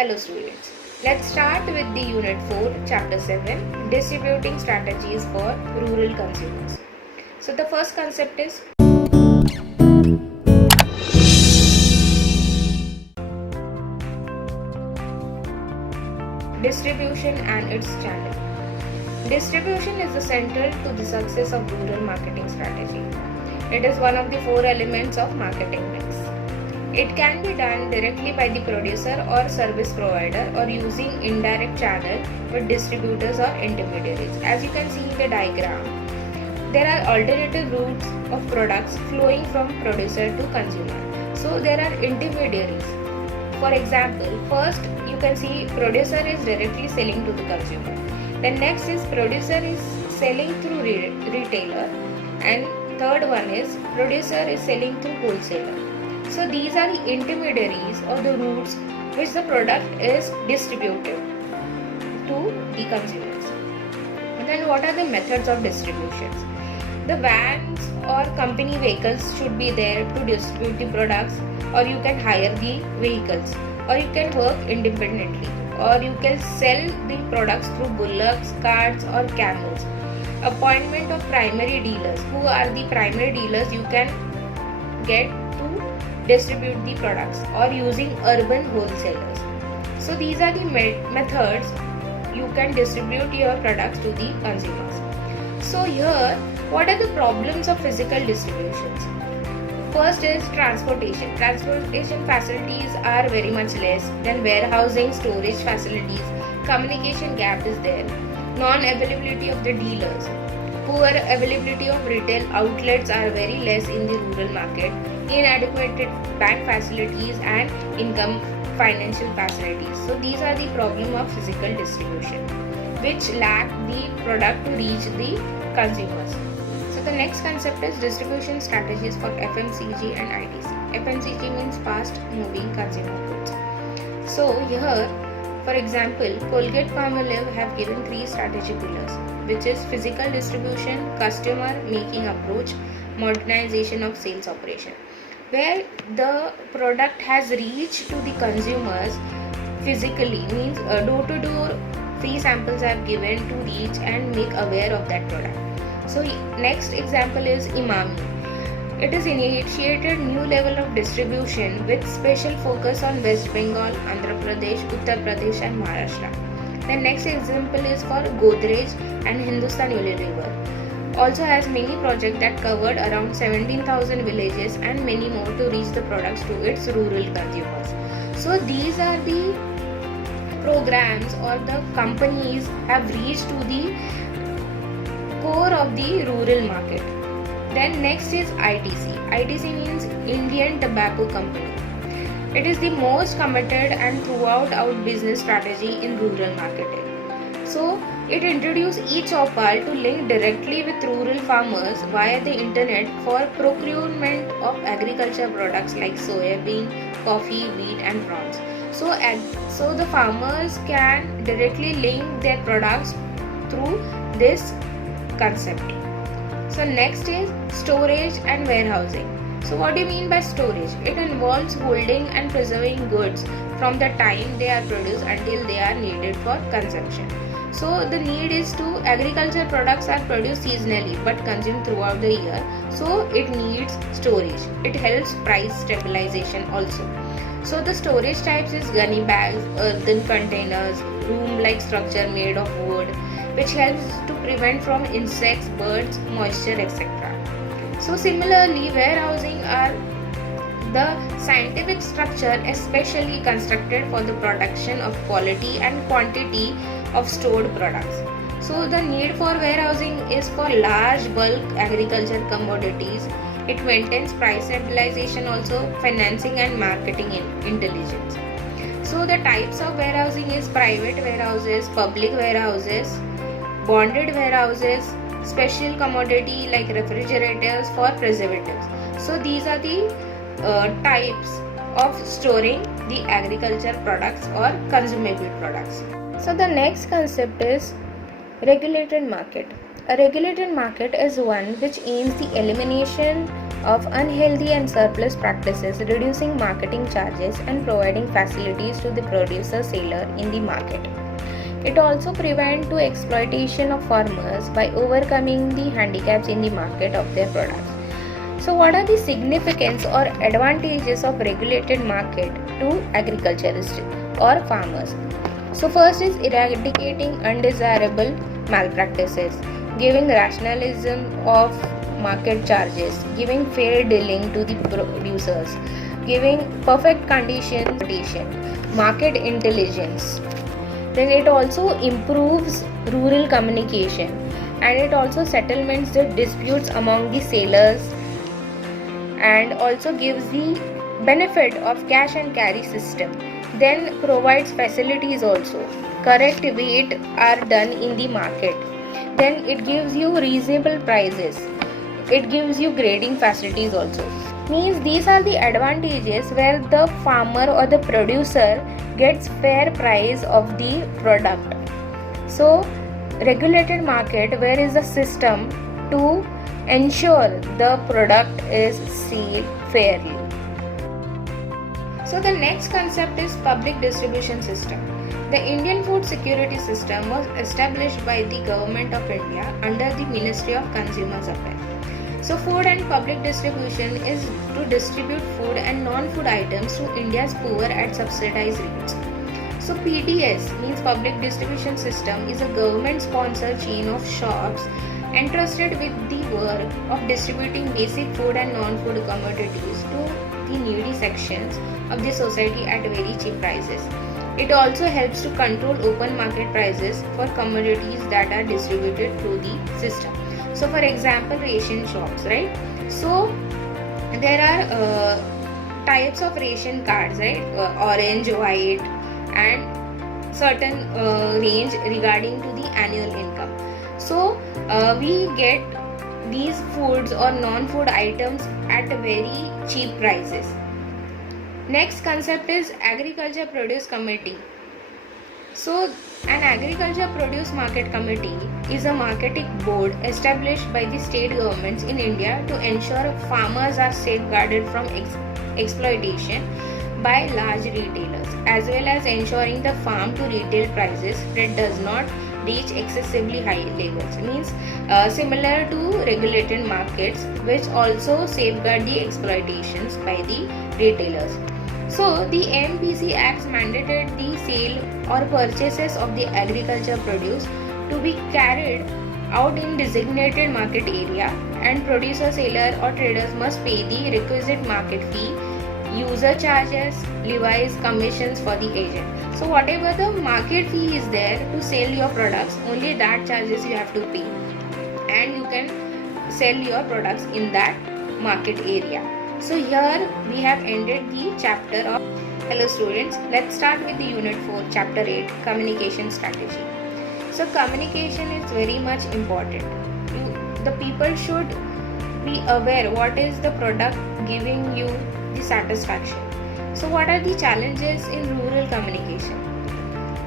Hello students, let's start with the Unit 4, Chapter 7, Distributing Strategies for Rural Consumers. So the first concept is distribution and its channel. Distribution is central to the success of rural marketing strategy. It is one of the four elements of marketing mix. It can be done directly by the producer or service provider or using indirect channel with distributors or intermediaries. As you can see in the diagram, there are alternative routes of products flowing from producer to consumer. So there are intermediaries. For example, first you can see producer is directly selling to the consumer. Then next is producer is selling through retailer, and third one is producer is selling through wholesaler. So these are the intermediaries or the routes which the product is distributed to the consumers. And then what are the methods of distributions? The vans or company vehicles should be there to distribute the products, or you can hire the vehicles, or you can work independently, or you can sell the products through bullocks, carts or camels. Appointment of primary dealers. Who are the primary dealers you can get to distribute the products, or using urban wholesalers. So these are the methods you can distribute your products to the consumers. So here, what are the problems of physical distributions? First is transportation. Transportation facilities are very much less. Then warehousing, storage facilities, communication gap is there. Non-availability of the dealers. Poor availability of retail outlets are very less in the rural market. Inadequate bank facilities and income financial facilities. So these are the problem of physical distribution, which lack the product to reach the consumers. So the next concept is distribution strategies for FMCG and ITC. FMCG means fast moving consumer goods. So here, for example, Colgate-Palmolive have given 3 strategy pillars, which is physical distribution, customer making approach, modernization of sales operation, where the product has reached to the consumers physically, means door to door free samples are given to reach and make aware of that product. So next example is Emami. It is initiated new level of distribution with special focus on West Bengal, Andhra Pradesh, Uttar Pradesh and Maharashtra. The next example is for Godrej and Hindustan Unilever. Also has many projects that covered around 17,000 villages and many more to reach the products to its rural consumers. So these are the programs or the companies have reached to the core of the rural market. Then next is ITC. ITC means Indian Tobacco Company. It is the most committed and throughout out business strategy in rural marketing. So it introduced e-Chopal to link directly with rural farmers via the internet for procurement of agriculture products like soybean, coffee, wheat and prawns. So the farmers can directly link their products through this concept. So next is storage and warehousing. So what do you mean by storage? It involves holding and preserving goods from the time they are produced until they are needed for consumption. So the need is to agriculture products are produced seasonally but consumed throughout the year. So it needs storage. It helps price stabilization also. So the storage types is gunny bags, earthen containers, room-like structure made of wood, which helps to prevent from insects, birds, moisture, etc. So similarly, warehousing are the scientific structure especially constructed for the production of quality and quantity of stored products. So the need for warehousing is for large bulk agriculture commodities. It maintains price stabilization also, financing and marketing intelligence. So the types of warehousing is private warehouses, public warehouses, bonded warehouses, special commodity like refrigerators for preservatives. So these are the types of storing the agriculture products or consumable products. So the next concept is regulated market. A regulated market is one which aims the elimination of unhealthy and surplus practices, reducing marketing charges and providing facilities to the producer seller in the market. It also prevents to exploitation of farmers by overcoming the handicaps in the market of their products. So what are the significance or advantages of regulated market to agriculturists or farmers? So first is eradicating undesirable malpractices, giving rationalism of market charges, giving fair dealing to the producers, giving perfect conditions, market intelligence. Then it also improves rural communication, and it also settlements the disputes among the sellers, and also gives the benefit of cash and carry system. Then provides facilities also, correct weight are done in the market. Then it gives you reasonable prices, it gives you grading facilities also. Means these are the advantages where the farmer or the producer gets fair price of the product. So regulated market where is the system to ensure the product is sold fairly. So the next concept is public distribution system. The Indian food security system was established by the Government of India under the Ministry of Consumer Affairs. So food and public distribution is to distribute food and non-food items to India's poor at subsidized rates. So PDS means public distribution system is a government sponsored chain of shops entrusted with the work of distributing basic food and non-food commodities to the needy sections of the society at very cheap prices. It also helps to control open market prices for commodities that are distributed through the system. So for example, ration shops, right? So there are types of ration cards, right? Orange, white, and certain range regarding to the annual income. So we get these foods or non-food items at very cheap prices. Next concept is Agriculture Produce Committee. So an Agriculture Produce Market Committee is a marketing board established by the state governments in India to ensure farmers are safeguarded from exploitation by large retailers, as well as ensuring the farm to retail prices that does not reach excessively high levels. Means similar to regulated markets, which also safeguard the exploitations by the retailers. So the MPC Acts mandated the sale or purchases of the agriculture produce to be carried out in designated market area, and producer, seller or traders must pay the requisite market fee, user charges, levies, commissions for the agent. So whatever the market fee is there to sell your products, only that charges you have to pay, and you can sell your products in that market area. So here we have ended the chapter of. Hello students, let's start with the unit 4, chapter 8, communication strategy. So communication is very much important. The people should be aware what is the product giving you the satisfaction. So what are the challenges in rural communication?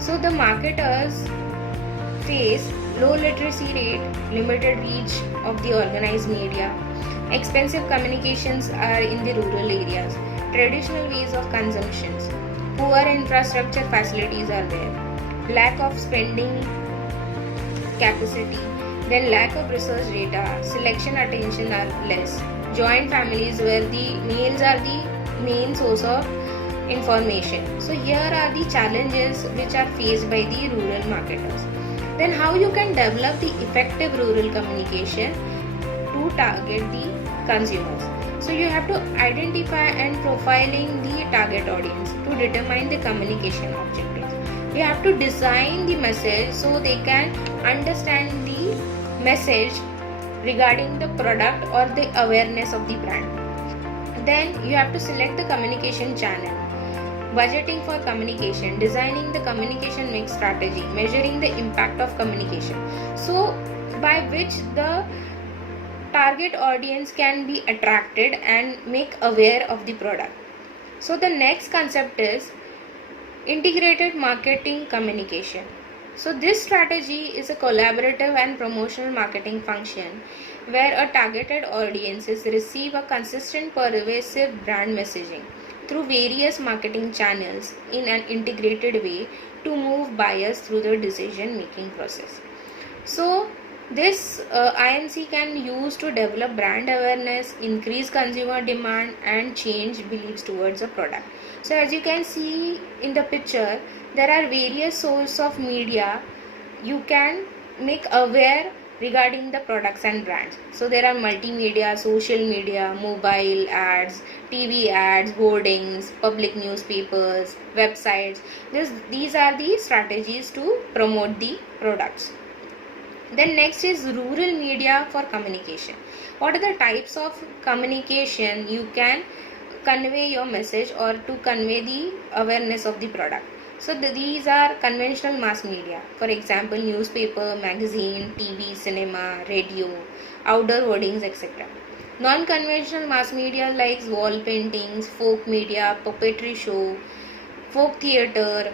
So the marketers face low literacy rate, limited reach of the organized media, expensive communications are in the rural areas, traditional ways of consumptions, poor infrastructure facilities are there, lack of spending capacity, then lack of research data, selection attention are less, joint families where the males are the main source of information. So here are the challenges which are faced by the rural marketers. Then how you can develop the effective rural communication to target the consumers. So you have to identify and profiling the target audience to determine the communication objectives. You have to design the message so they can understand the message regarding the product or the awareness of the brand. Then you have to select the communication channel, budgeting for communication, designing the communication mix strategy, measuring the impact of communication. So by which the target audience can be attracted and make aware of the product. So the next concept is integrated marketing communication. So this strategy is a collaborative and promotional marketing function where a targeted audiences receive a consistent pervasive brand messaging through various marketing channels in an integrated way to move buyers through the decision making process. So this IMC can use to develop brand awareness, increase consumer demand, and change beliefs towards a product. So as you can see in the picture, there are various sources of media you can make aware regarding the products and brands. So there are multimedia, social media, mobile ads, TV ads, hoardings, public newspapers, websites. These are the strategies to promote the products. Then next is rural media for communication. What are the types of communication you can convey your message or to convey the awareness of the product? So these are conventional mass media, for example newspaper, magazine, TV, cinema, radio, outdoor hoardings, etc. Non-conventional mass media like wall paintings, folk media, puppetry show, folk theatre,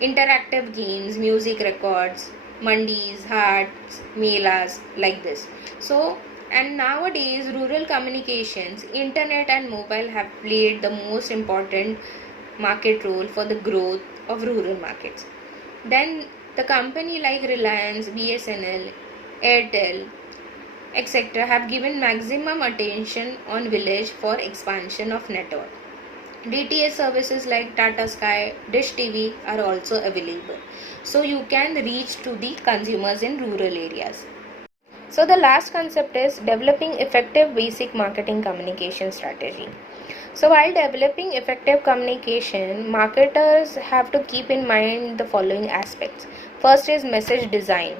interactive games, music records, mandis, hats, melas, like this. So, and nowadays rural communications, internet and mobile have played the most important market role for the growth of rural markets. Then the company like Reliance, BSNL, Airtel, etc. have given maximum attention on village for expansion of network. DTH services like Tata Sky, Dish TV are also available. So you can reach to the consumers in rural areas. So the last concept is developing effective basic marketing communication strategy. So while developing effective communication, marketers have to keep in mind the following aspects. First is message design.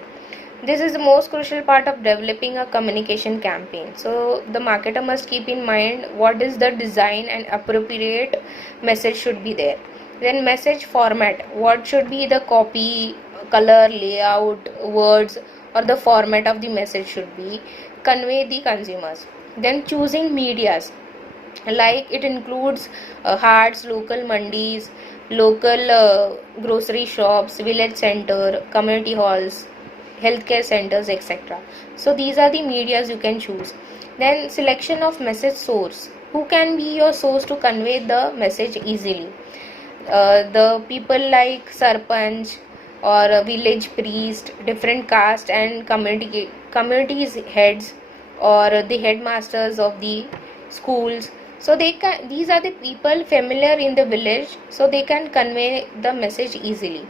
This is the most crucial part of developing a communication campaign. So the marketer must keep in mind what is the design and appropriate message should be there. Then message format, what should be the copy, color, layout, words, or the format of the message should be convey the consumers. Then choosing medias, like it includes hearts, local mandis, local grocery shops, village center, community halls, healthcare centers, etc. So these are the medias you can choose. Then selection of message source, who can be your source to convey the message easily. The people like sarpanch or a village priest, different caste and communities heads, or the headmasters of the schools. So these are the people familiar in the village, so they can convey the message easily.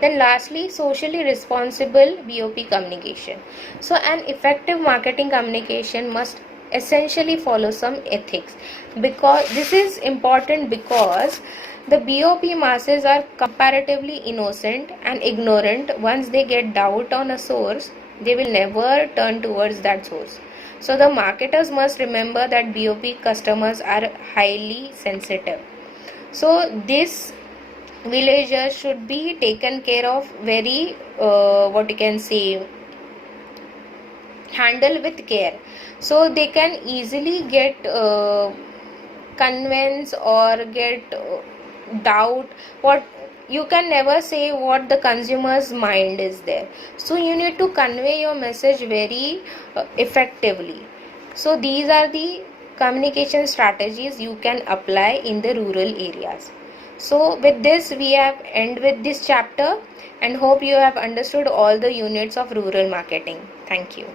Then lastly, socially responsible BOP communication. So an effective marketing communication must essentially follow some ethics, because this is important because the BOP masses are comparatively innocent and ignorant. Once they get doubt on a source, they will never turn towards that source. So the marketers must remember that BOP customers are highly sensitive. So this villagers should be taken care of very what you can say, handle with care, so they can easily get convince or get doubt. What you can never say what the consumer's mind is there, so you need to convey your message very effectively. So these are the communication strategies you can apply in the rural areas. So with this we have end with this chapter and hope you have understood all the units of rural marketing. Thank you.